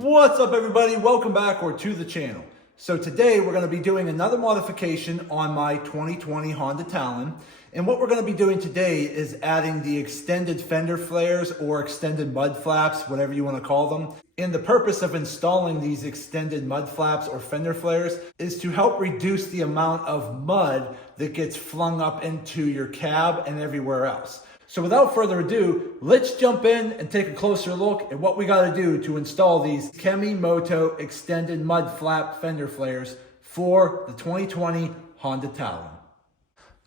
What's up everybody? Welcome back or to the channel. So today we're going to be doing another modification on my 2020 Honda Talon. And what we're going to be doing today is adding the extended fender flares or extended mud flaps, whatever you want to call them. And the purpose of installing these extended mud flaps or fender flares is to help reduce the amount of mud that gets flung up into your cab and everywhere else. So without further ado, let's jump in and take a closer look at what we got to do to install these Kemimoto extended mud flap fender flares for the 2020 Honda Talon.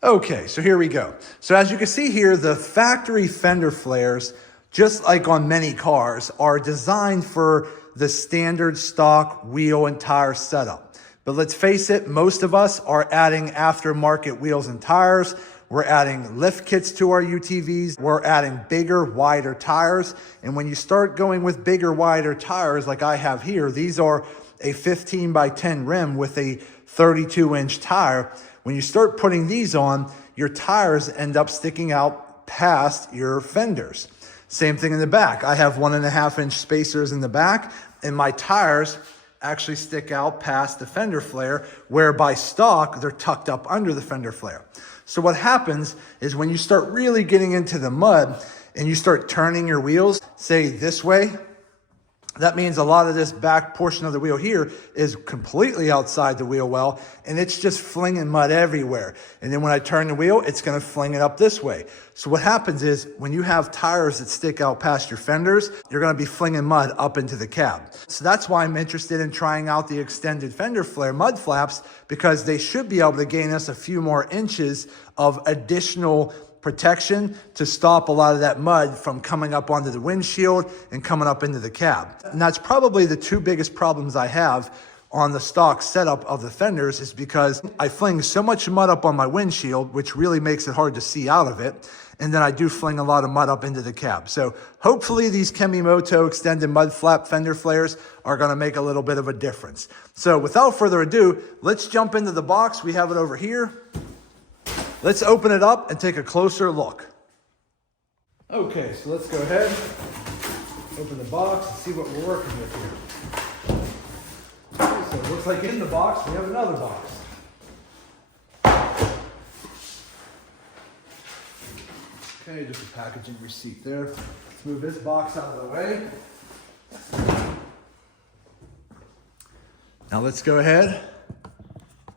Okay, so here we go. So as you can see here, the factory fender flares, just like on many cars, are designed for the standard stock wheel and tire setup. But let's face it, most of us are adding aftermarket wheels and tires. We're adding lift kits to our UTVs. We're adding bigger, wider tires. And when you start going with bigger, wider tires like I have here, these are a 15 by 10 rim with a 32-inch tire. When you start putting these on, your tires end up sticking out past your fenders. Same thing in the back. I have 1.5-inch spacers in the back, and my tires actually stick out past the fender flare, where by stock, they're tucked up under the fender flare. So what happens is when you start really getting into the mud and you start turning your wheels, say this way, that means a lot of this back portion of the wheel here is completely outside the wheel well, and it's just flinging mud everywhere. And then when I turn the wheel, it's going to fling it up this way. So what happens is when you have tires that stick out past your fenders, you're going to be flinging mud up into the cab. So that's why I'm interested in trying out the extended fender flare mud flaps, because they should be able to gain us a few more inches of additional protection to stop a lot of that mud from coming up onto the windshield and coming up into the cab. And that's probably the two biggest problems I have on the stock setup of the fenders, is because I fling so much mud up on my windshield, which really makes it hard to see out of it. And then I do fling a lot of mud up into the cab. So hopefully these Kemimoto extended mud flap fender flares are going to make a little bit of a difference. So without further ado, let's jump into the box. We have it over here. Let's open it up and take a closer look. Okay, so let's go ahead, open the box and see what we're working with here. Okay, so it looks like in the box, we have another box. Okay, just a packaging receipt there. Let's move this box out of the way. Now let's go ahead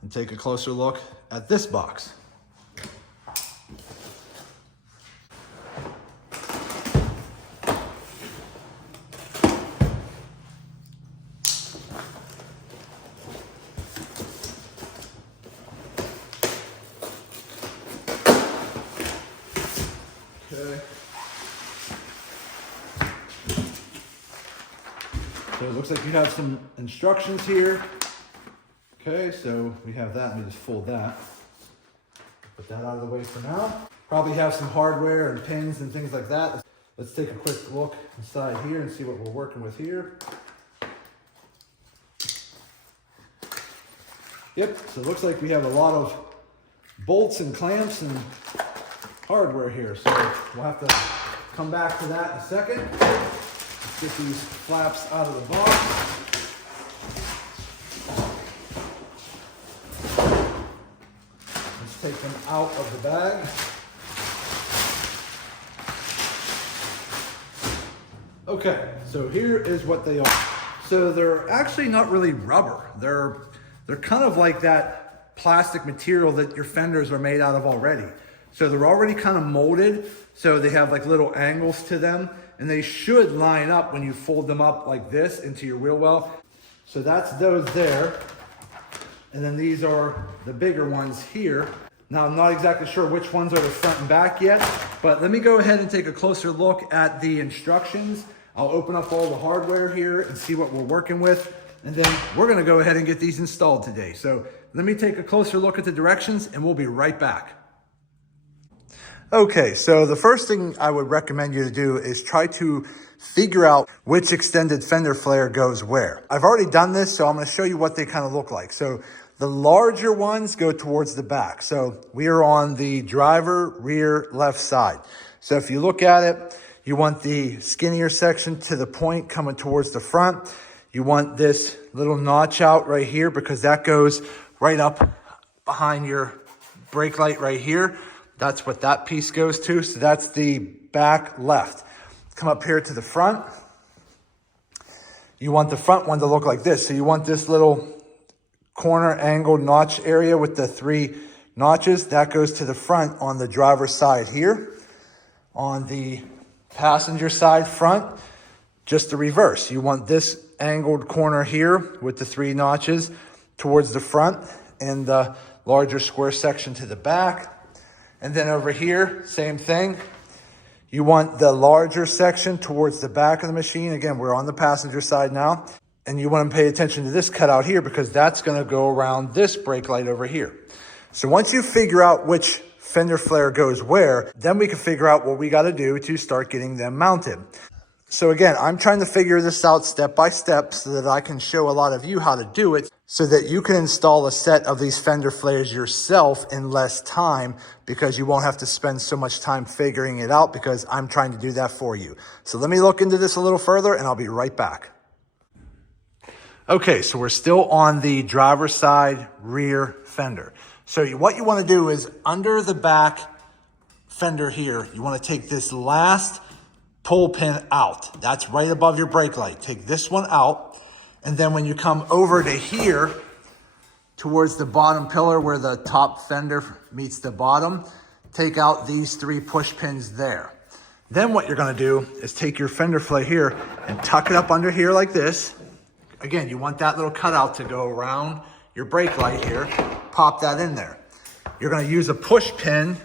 and take a closer look at this box. Okay. So it looks like you have some instructions here. Okay, so we have that. Let me just fold that. Put that out of the way for now. Probably have some hardware and pins and things like that. Let's take a quick look inside here and see what we're working with here. Yep, so it looks like we have a lot of bolts and clamps and hardware here. So we'll have to come back to that in a second. Let's get these flaps out of the box. Let's take them out of the bag. Okay, so here is what they are. So they're actually not really rubber. They're kind of like that plastic material that your fenders are made out of already. So they're already kind of molded, so they have like little angles to them, and they should line up when you fold them up like this into your wheel well. So that's those there. And then these are the bigger ones here. Now I'm not exactly sure which ones are the front and back yet, but let me go ahead and take a closer look at the instructions. I'll open up all the hardware here and see what we're working with, and then we're gonna go ahead and get these installed today. So let me take a closer look at the directions and we'll be right back. Okay, so the first thing I would recommend you to do is try to figure out which extended fender flare goes where. I've already done this, so I'm going to show you what they kind of look like. So the larger ones go towards the back. So we are on the driver rear left side. So if you look at it, you want the skinnier section to the point coming towards the front. You want this little notch out right here because that goes right up behind your brake light right here. That's what that piece goes to. So that's the back left. Come up here to the front. You want the front one to look like this. So you want this little corner angled notch area with the 3 notches. That goes to the front on the driver's side here. On the passenger side front, just the reverse. You want this angled corner here with the 3 notches towards the front and the larger square section to the back. And then over here, same thing. You want the larger section towards the back of the machine. Again, we're on the passenger side now. And you want to pay attention to this cutout here because that's going to go around this brake light over here. So once you figure out which fender flare goes where, then we can figure out what we got to do to start getting them mounted. So again, I'm trying to figure this out step by step so that I can show a lot of you how to do it so that you can install a set of these fender flares yourself in less time because you won't have to spend so much time figuring it out because I'm trying to do that for you. So let me look into this a little further and I'll be right back. Okay, so we're still on the driver's side rear fender. So what you want to do is under the back fender here, you want to take this last pull pin out. That's right above your brake light. Take this one out. And then when you come over to here, towards the bottom pillar where the top fender meets the bottom, take out these 3 push pins there. Then what you're going to do is take your fender flare here and tuck it up under here like this. Again, you want that little cutout to go around your brake light here. Pop that in there. You're going to use a push pin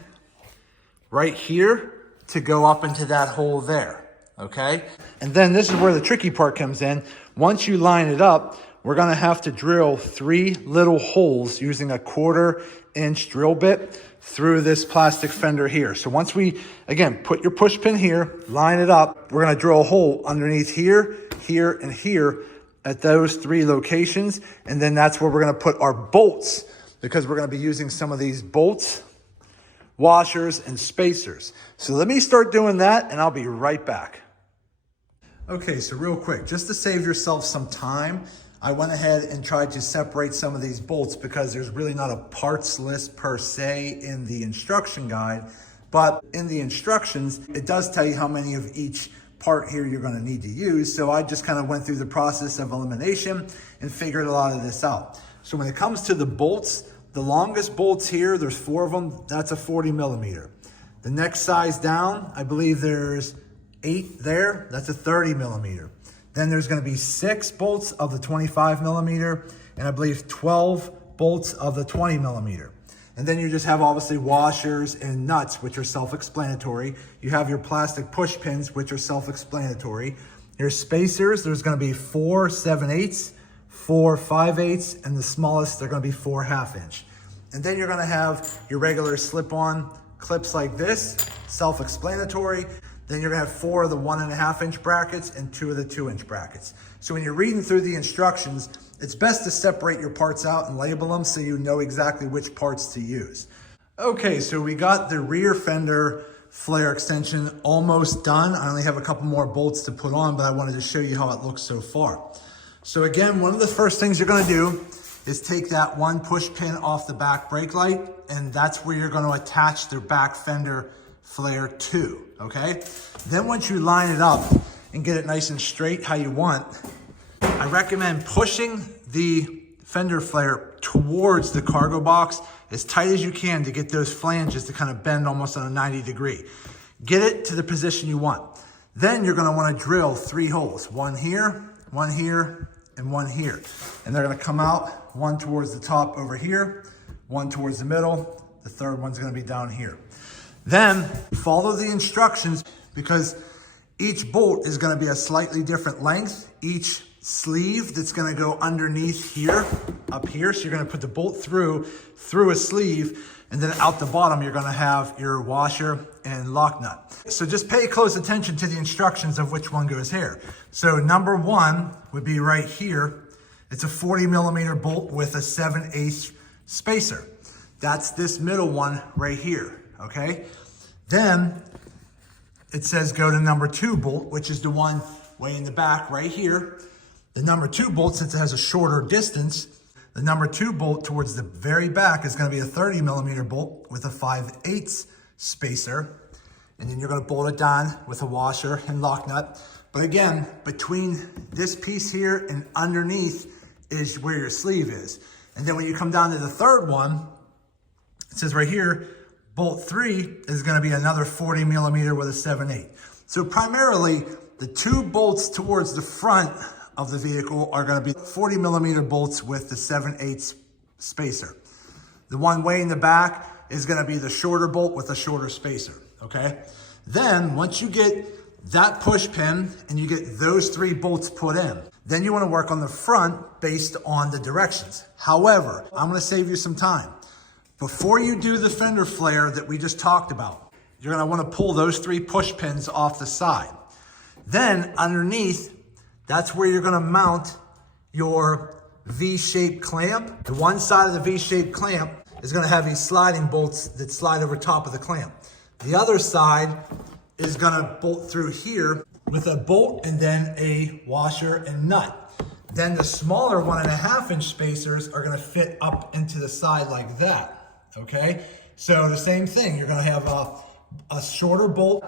right here to go up into that hole there, okay? And then this is where the tricky part comes in. Once you line it up, we're gonna have to drill 3 little holes using a 1/4 inch drill bit through this plastic fender here. So once we, again, put your push pin here, line it up, we're gonna drill a hole underneath here, here, and here at those 3 locations. And then that's where we're gonna put our bolts because we're gonna be using some of these bolts, washers, and spacers. So let me start doing that and I'll be right back. Okay, so real quick, just to save yourself some time, I went ahead and tried to separate some of these bolts because there's really not a parts list per se in the instruction guide, but in the instructions, it does tell you how many of each part here you're gonna need to use. So I just kind of went through the process of elimination and figured a lot of this out. So when it comes to the bolts, the longest bolts here, there's 4 of them, that's a 40 millimeter. The next size down, I believe there's 8 there, that's a 30 millimeter. Then there's gonna be 6 bolts of the 25 millimeter, and I believe 12 bolts of the 20 millimeter. And then you just have obviously washers and nuts, which are self-explanatory. You have your plastic push pins, which are self-explanatory. Your spacers, there's gonna be 4 7/8, 4 5/8, and the smallest, they're gonna be 4 1/2 inch. And then you're gonna have your regular slip-on clips like this, self-explanatory. Then you're gonna have 4 of the 1 1/2 inch brackets and 2 of the 2 inch brackets. So when you're reading through the instructions, it's best to separate your parts out and label them so you know exactly which parts to use. Okay, so we got the rear fender flare extension almost done. I only have a couple more bolts to put on, but I wanted to show you how it looks so far. So again, one of the first things you're gonna do is take that 1 push pin off the back brake light, and that's where you're gonna attach the back fender flare to, okay? Then once you line it up and get it nice and straight how you want, I recommend pushing the fender flare towards the cargo box as tight as you can to get those flanges to kind of bend almost on a 90 degree. Get it to the position you want. Then you're gonna wanna drill 3 holes, 1 here, 1 here, and 1 here. And they're gonna come out, 1 towards the top over here, 1 towards the middle, the 3rd one's gonna be down here. Then follow the instructions because each bolt is gonna be a slightly different length. Each sleeve that's gonna go underneath here, up here. So you're gonna put the bolt through a sleeve, and then out the bottom, you're gonna have your washer and lock nut. So just pay close attention to the instructions of which one goes here. So number 1 would be right here. It's a 40 millimeter bolt with a 7/8 spacer. That's this middle one right here, okay? Then it says go to number 2 bolt, which is the one way in the back right here. The number 2 bolt, since it has a shorter distance, the number 2 bolt towards the very back is going to be a 30mm bolt with a 5/8 spacer. And then you're going to bolt it down with a washer and lock nut. But again, between this piece here and underneath is where your sleeve is. And then when you come down to the third one, it says right here, bolt 3 is going to be another 40mm with a 7/8. So primarily, the 2 bolts towards the front of the vehicle are going to be 40mm bolts with the 7/8 spacer. The one way in the back is going to be the shorter bolt with a shorter spacer, okay? Then once you get that push pin and you get those 3 bolts put in, then you want to work on the front based on the directions. However, I'm going to save you some time. Before you do the fender flare that we just talked about, you're going to want to pull those 3 push pins off the side. Then underneath, that's where you're going to mount your V-shaped clamp. The one side of the V-shaped clamp is going to have these sliding bolts that slide over top of the clamp. The other side is going to bolt through here with a bolt and then a washer and nut. Then the smaller 1.5-inch spacers are going to fit up into the side like that, okay? So the same thing, you're going to have a shorter bolt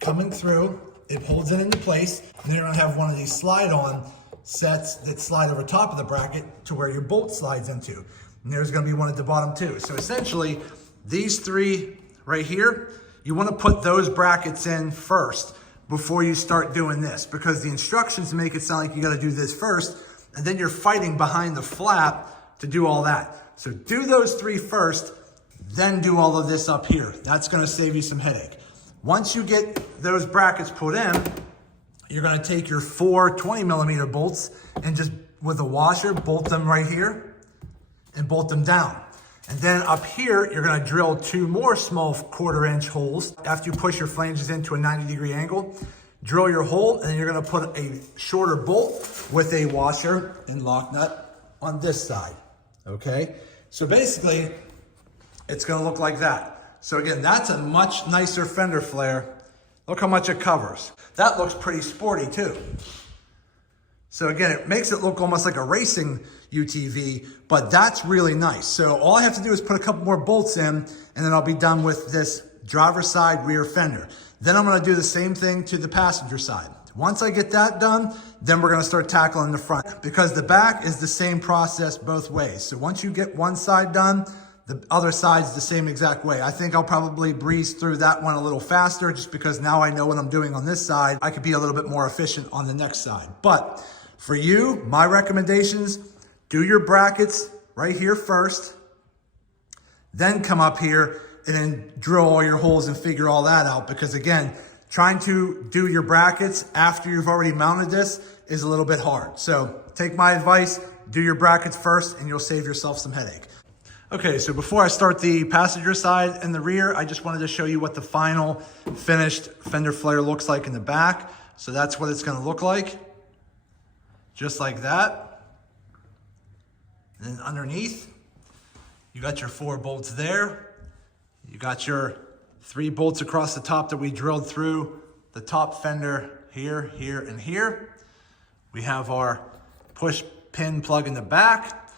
coming through. It holds it into place. And then you're going to have one of these slide-on sets that slide over top of the bracket to where your bolt slides into. And there's going to be one at the bottom too. So essentially, these 3 right here, you want to put those brackets in first before you start doing this, because the instructions make it sound like you got to do this first, and then you're fighting behind the flap to do all that. So do those 3 first, then do all of this up here. That's going to save you some headache. Once you get those brackets put in, you're going to take your 4 20mm bolts and just with a washer, bolt them right here and bolt them down. And then up here, you're going to drill 2 more small 1/4-inch holes. After you push your flanges into a 90-degree angle, drill your hole, and then you're going to put a shorter bolt with a washer and lock nut on this side, okay? So basically, it's going to look like that. So again, that's a much nicer fender flare. Look how much it covers. That looks pretty sporty too. So again, it makes it look almost like a racing UTV, but that's really nice. So all I have to do is put a couple more bolts in, and then I'll be done with this driver's side rear fender. Then I'm going to do the same thing to the passenger side. Once I get that done, then we're going to start tackling the front, because the back is the same process both ways. So once you get one side done, the other side's the same exact way. I think I'll probably breeze through that one a little faster, just because now I know what I'm doing on this side. I could be a little bit more efficient on the next side. But for you, my recommendations, do your brackets right here first, then come up here and then drill all your holes and figure all that out. Because again, trying to do your brackets after you've already mounted this is a little bit hard. So take my advice, do your brackets first, and you'll save yourself some headache. Okay, so before I start the passenger side and the rear, I just wanted to show you what the final finished fender flare looks like in the back. So that's what it's going to look like, just like that. And then underneath, you got your 4 bolts there. You got your 3 bolts across the top that we drilled through the top fender here, here, and here. We have our push pin plug in the back.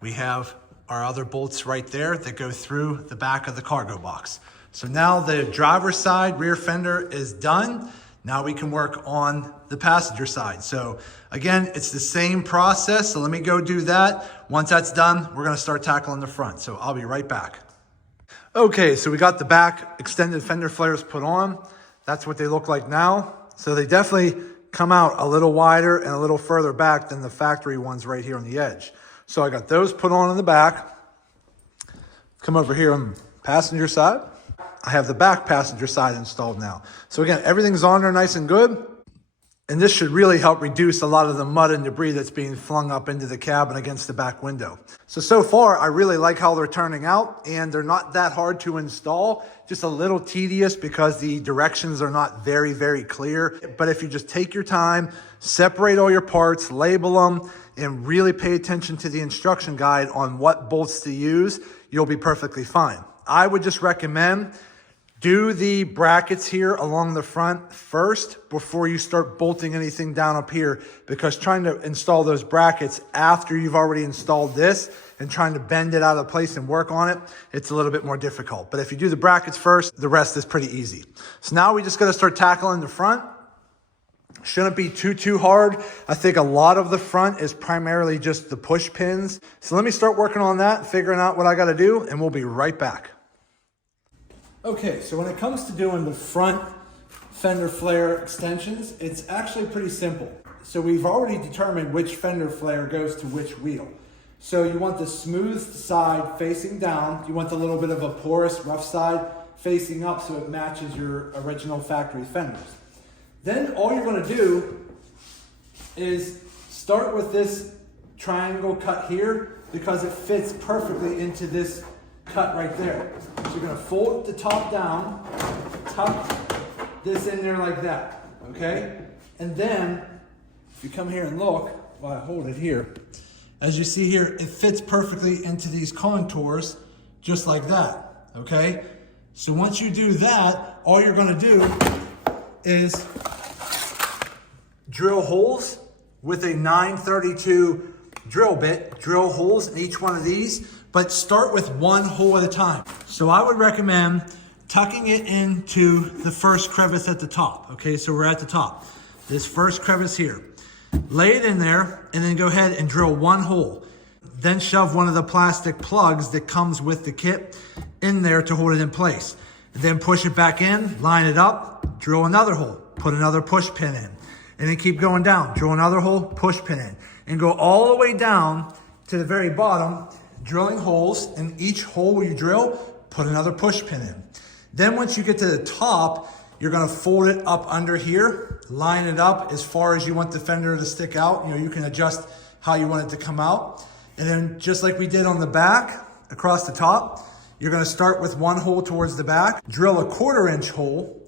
We have our other bolts right there that go through the back of the cargo box. So now the driver's side rear fender is done. Now we can work on the passenger side. So again, it's the same process. So let me go do that. Once that's done, we're going to start tackling the front. So I'll be right back. Okay, so we got the back extended fender flares put on. That's what they look like now. So they definitely come out a little wider and a little further back than the factory ones right here on the edge. So I got those put on in the back. Come over here on the passenger side. I have the back passenger side installed now. So again, everything's on there nice and good. And this should really help reduce a lot of the mud and debris that's being flung up into the cabin against the back window. So far, I really like how they're turning out, and they're not that hard to install, just a little tedious because the directions are not very, very clear. But if you just take your time, separate all your parts, label them, and really pay attention to the instruction guide on what bolts to use, you'll be perfectly fine. I would just recommend Do the brackets here along the front first before you start bolting anything down up here, because trying to install those brackets after you've already installed this and trying to bend it out of place and work on it, it's a little bit more difficult. But if you do the brackets first, the rest is pretty easy. So now we just got to start tackling the front. Shouldn't be too hard. I think a lot of the front is primarily just the push pins. So let me start working on that, figuring out what I got to do, and we'll be right back. Okay, so when it comes to doing the front fender flare extensions, it's actually pretty simple. So we've already determined which fender flare goes to which wheel. So you want the smooth side facing down. You want the little bit of a porous, rough side facing up so it matches your original factory fenders. Then all you're going to do is start with this triangle cut here because it fits perfectly into this cut right there. So you're going to fold the top down, tuck this in there like that, okay? And then if you come here and look, while I hold it here, as you see here, it fits perfectly into these contours just like that, okay? So once you do that, all you're going to do is drill holes with a 932 drill bit, drill holes in each one of these, but start with one hole at a time. So I would recommend tucking it into the first crevice at the top. Okay, so we're at the top. This first crevice here. Lay it in there and then go ahead and drill one hole. Then shove one of the plastic plugs that comes with the kit in there to hold it in place. Then push it back in, line it up, drill another hole, put another push pin in. And then keep going down, drill another hole, push pin in. And go all the way down to the very bottom, drilling holes. In each hole you drill, put another push pin in. Then once you get to the top, you're gonna fold it up under here, line it up as far as you want the fender to stick out. You know, you can adjust how you want it to come out. And then just like we did on the back, across the top, you're gonna start with one hole towards the back, drill a 1/4 inch hole,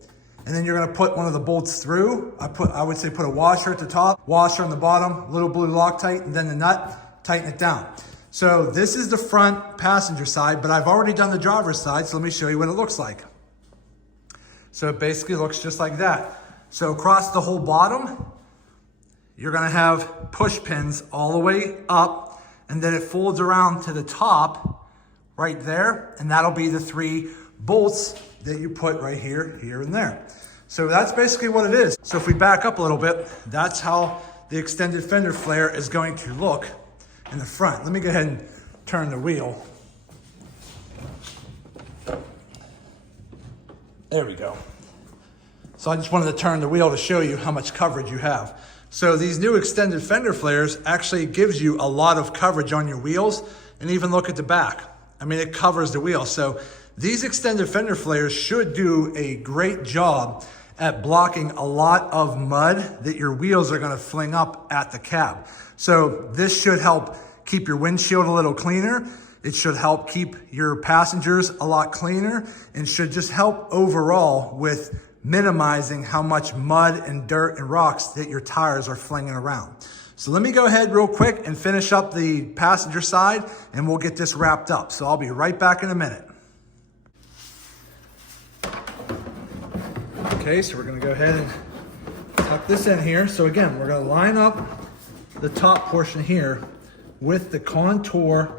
and then you're gonna put one of the bolts through. I would say put a washer at the top, washer on the bottom, little blue Loctite, and then the nut, tighten it down. So this is the front passenger side, but I've already done the driver's side, so let me show you what it looks like. So it basically looks just like that. So across the whole bottom, you're gonna have push pins all the way up, and then it folds around to the top right there, and that'll be the 3 bolts that you put right here, here, and there. So that's basically what it is. So if we back up a little bit, that's how the extended fender flare is going to look in the front. Let me go ahead and turn the wheel. There we go. So I just wanted to turn the wheel to show you how much coverage you have. So these new extended fender flares actually gives you a lot of coverage on your wheels, and even look at the back. I mean, it covers the wheel. So these extended fender flares should do a great job at blocking a lot of mud that your wheels are gonna fling up at the cab. So this should help keep your windshield a little cleaner. It should help keep your passengers a lot cleaner, and should just help overall with minimizing how much mud and dirt and rocks that your tires are flinging around. So let me go ahead real quick and finish up the passenger side, and we'll get this wrapped up. So I'll be right back in a minute. Okay, so we're gonna go ahead and tuck this in here. So again, we're gonna line up the top portion here with the contour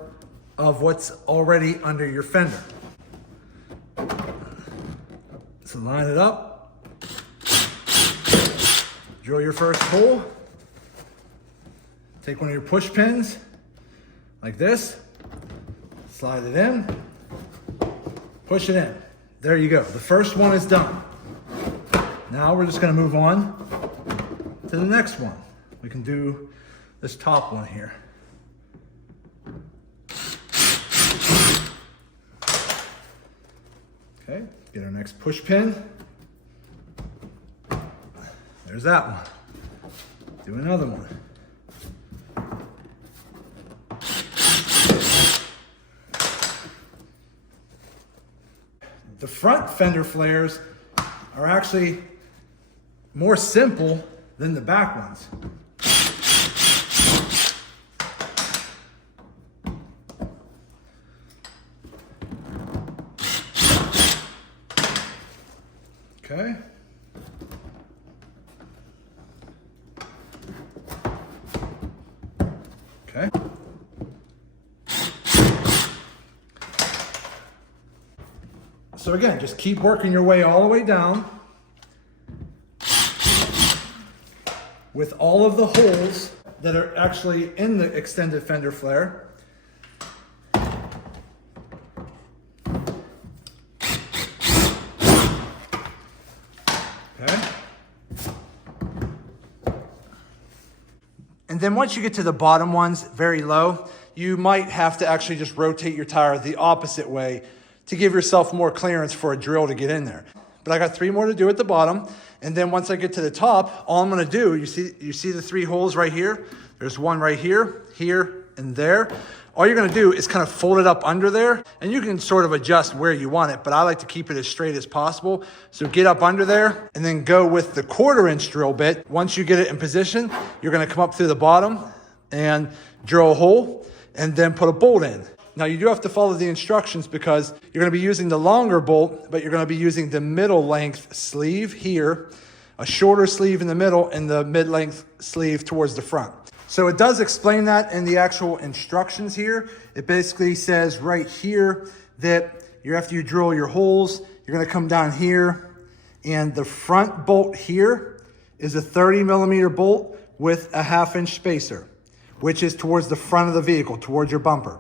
of what's already under your fender. So line it up, drill your first hole, take one of your push pins like this, slide it in, push it in. There you go, the first one is done. Now we're just gonna move on to the next one. We can do this top one here. Okay, get our next push pin. There's that one. Do another one. The front fender flares are actually more simple than the back ones. Okay. So again, just keep working your way all the way down with all of the holes that are actually in the extended fender flare. Okay. And then once you get to the bottom ones, very low, you might have to actually just rotate your tire the opposite way to give yourself more clearance for a drill to get in there. But I got 3 more to do at the bottom. And then once I get to the top, all I'm gonna do, you see the 3 holes right here? There's one right here, here, and there. All you're gonna do is kind of fold it up under there, and you can sort of adjust where you want it, but I like to keep it as straight as possible. So get up under there, and then go with the 1/4" drill bit. Once you get it in position, you're gonna come up through the bottom and drill a hole, and then put a bolt in. Now you do have to follow the instructions because you're gonna be using the longer bolt, but you're gonna be using the middle length sleeve here, a shorter sleeve in the middle, and the mid-length sleeve towards the front. So it does explain that in the actual instructions here. It basically says right here that after you drill your holes, you're gonna come down here, and the front bolt here is a 30mm bolt with a 1/2" spacer, which is towards the front of the vehicle, towards your bumper.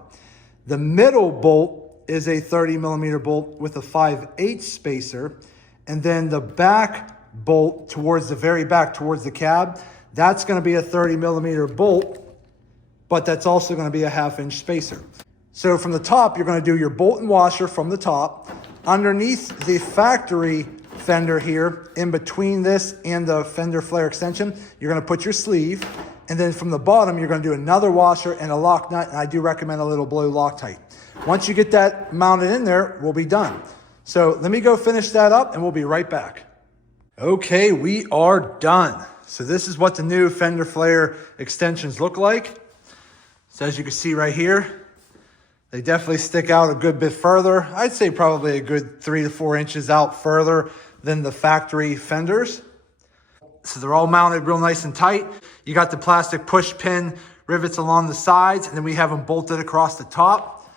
The middle bolt is a 30mm bolt with a 5/8 spacer. And then the back bolt towards the very back, towards the cab, that's gonna be a 30mm bolt, but that's also gonna be a 1/2" spacer. So from the top, you're gonna do your bolt and washer from the top. Underneath the factory fender here, in between this and the fender flare extension, you're gonna put your sleeve. And then from the bottom, you're gonna do another washer and a lock nut, and I do recommend a little blue Loctite. Once you get that mounted in there, we'll be done. So let me go finish that up, and we'll be right back. Okay, we are done. So this is what the new fender flare extensions look like. So as you can see right here, they definitely stick out a good bit further. I'd say probably a good 3 to 4 inches out further than the factory fenders. So they're all mounted real nice and tight. You got the plastic push pin rivets along the sides, and then we have them bolted across the top,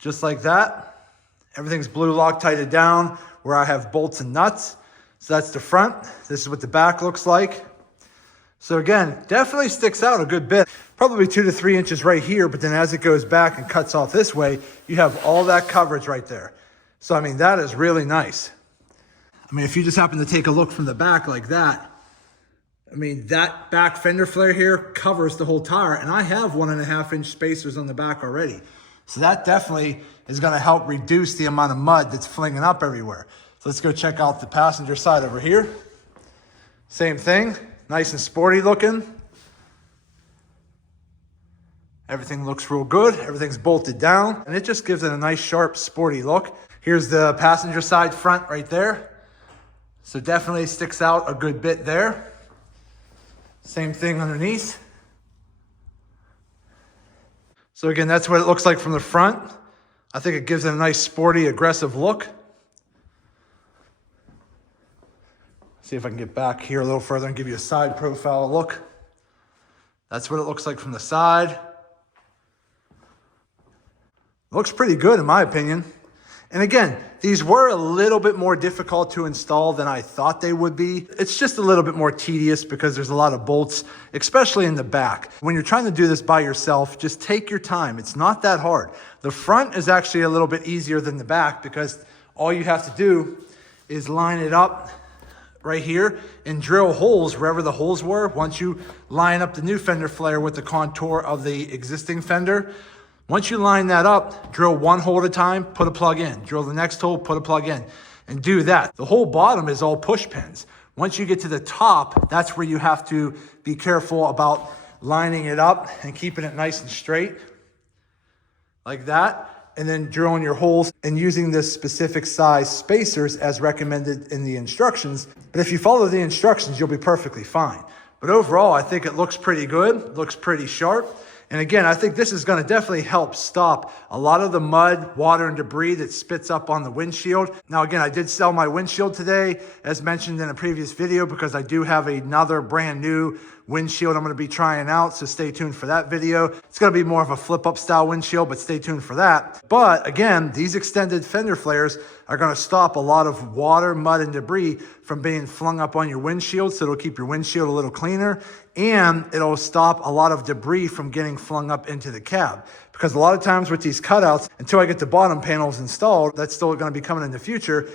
just like that. Everything's blue Loctited down where I have bolts and nuts. So that's the front. This is what the back looks like. So again, definitely sticks out a good bit. Probably 2 to 3 inches right here, but then as it goes back and cuts off this way, you have all that coverage right there. So I mean, that is really nice. I mean, if you just happen to take a look from the back like that, I mean, that back fender flare here covers the whole tire, and I have 1.5" spacers on the back already. So that definitely is gonna help reduce the amount of mud that's flinging up everywhere. So let's go check out the passenger side over here. Same thing, nice and sporty looking. Everything looks real good. Everything's bolted down, and it just gives it a nice, sharp, sporty look. Here's the passenger side front right there. So definitely sticks out a good bit there. Same thing underneath. So again, that's what it looks like from the front. I think it gives it a nice, sporty, aggressive look. See if I can get back here a little further and give you a side profile look. That's what it looks like from the side. Looks pretty good in my opinion. And again, these were a little bit more difficult to install than I thought they would be. It's just a little bit more tedious because there's a lot of bolts, especially in the back. When you're trying to do this by yourself, just take your time. It's not that hard. The front is actually a little bit easier than the back because all you have to do is line it up right here and drill holes wherever the holes were. Once you line up the new fender flare with the contour of the existing fender, once you line that up, drill one hole at a time, put a plug in. Drill the next hole, put a plug in, and do that. The whole bottom is all push pins. Once you get to the top, that's where you have to be careful about lining it up and keeping it nice and straight, like that. And then drilling your holes and using the specific size spacers as recommended in the instructions. But if you follow the instructions, you'll be perfectly fine. But overall, I think it looks pretty good. It looks pretty sharp. And again, I think this is going to definitely help stop a lot of the mud, water, and debris that spits up on the windshield. Now, again, I did sell my windshield today, as mentioned in a previous video, because I do have another brand new windshield I'm going to be trying out, so stay tuned for that video. It's going to be more of a flip-up style windshield, but stay tuned for that. But again, these extended fender flares are going to stop a lot of water, mud, and debris from being flung up on your windshield, so it'll keep your windshield a little cleaner, and it'll stop a lot of debris from getting flung up into the cab. Because a lot of times with these cutouts, until I get the bottom panels installed, that's still going to be coming in the future,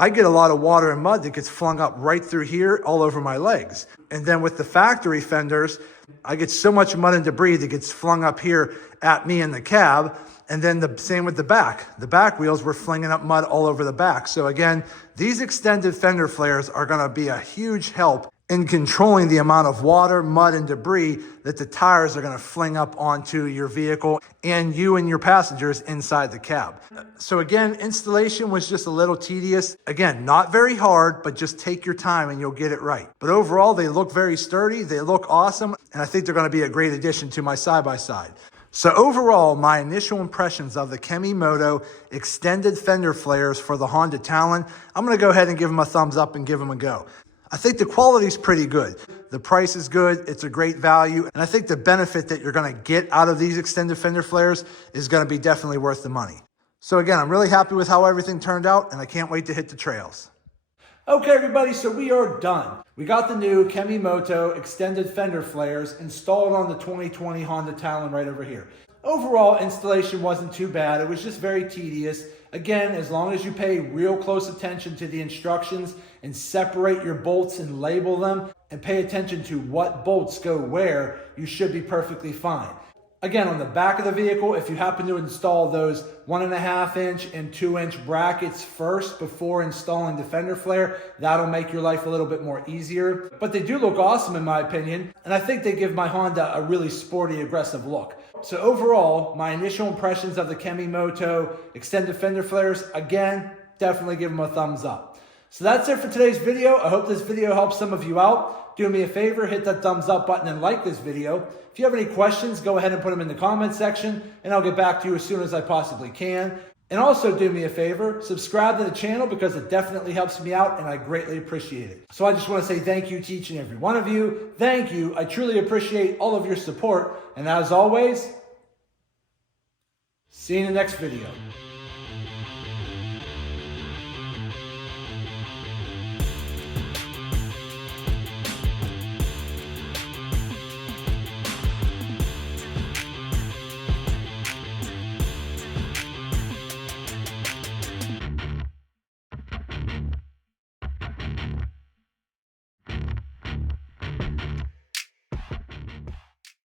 I get a lot of water and mud that gets flung up right through here all over my legs. And then with the factory fenders, I get so much mud and debris that gets flung up here at me in the cab. And then the same with the back. The back wheels were flinging up mud all over the back. So again, these extended fender flares are going to be a huge help in controlling the amount of water, mud, and debris that the tires are going to fling up onto your vehicle and you and your passengers inside the cab. So again, installation was just a little tedious. Again, not very hard, but just take your time and you'll get it right. But overall, they look very sturdy. They look awesome. And I think they're going to be a great addition to my side-by-side. So overall, my initial impressions of the Kemimoto extended fender flares for the Honda Talon, I'm going to go ahead and give them a thumbs up and give them a go. I think the quality is pretty good. The price is good. It's a great value. And I think the benefit that you're going to get out of these extended fender flares is going to be definitely worth the money. So again, I'm really happy with how everything turned out, and I can't wait to hit the trails. Okay, everybody, so we are done. We got the new Kemimoto extended fender flares installed on the 2020 Honda Talon right over here. Overall, installation wasn't too bad. It was just very tedious. Again, as long as you pay real close attention to the instructions and separate your bolts and label them and pay attention to what bolts go where, you should be perfectly fine. Again, on the back of the vehicle, if you happen to install those 1.5 inch and 2 inch brackets first before installing the fender flare, that'll make your life a little bit more easier. But they do look awesome in my opinion, and I think they give my Honda a really sporty, aggressive look. So overall, my initial impressions of the Kemimoto extended fender flares, again, definitely give them a thumbs up. So that's it for today's video. I hope this video helps some of you out. Do me a favor, hit that thumbs up button and like this video. If you have any questions, go ahead and put them in the comment section and I'll get back to you as soon as I possibly can. And also do me a favor, subscribe to the channel because it definitely helps me out and I greatly appreciate it. So I just want to say thank you to each and every one of you. Thank you. I truly appreciate all of your support. And as always, see you in the next video.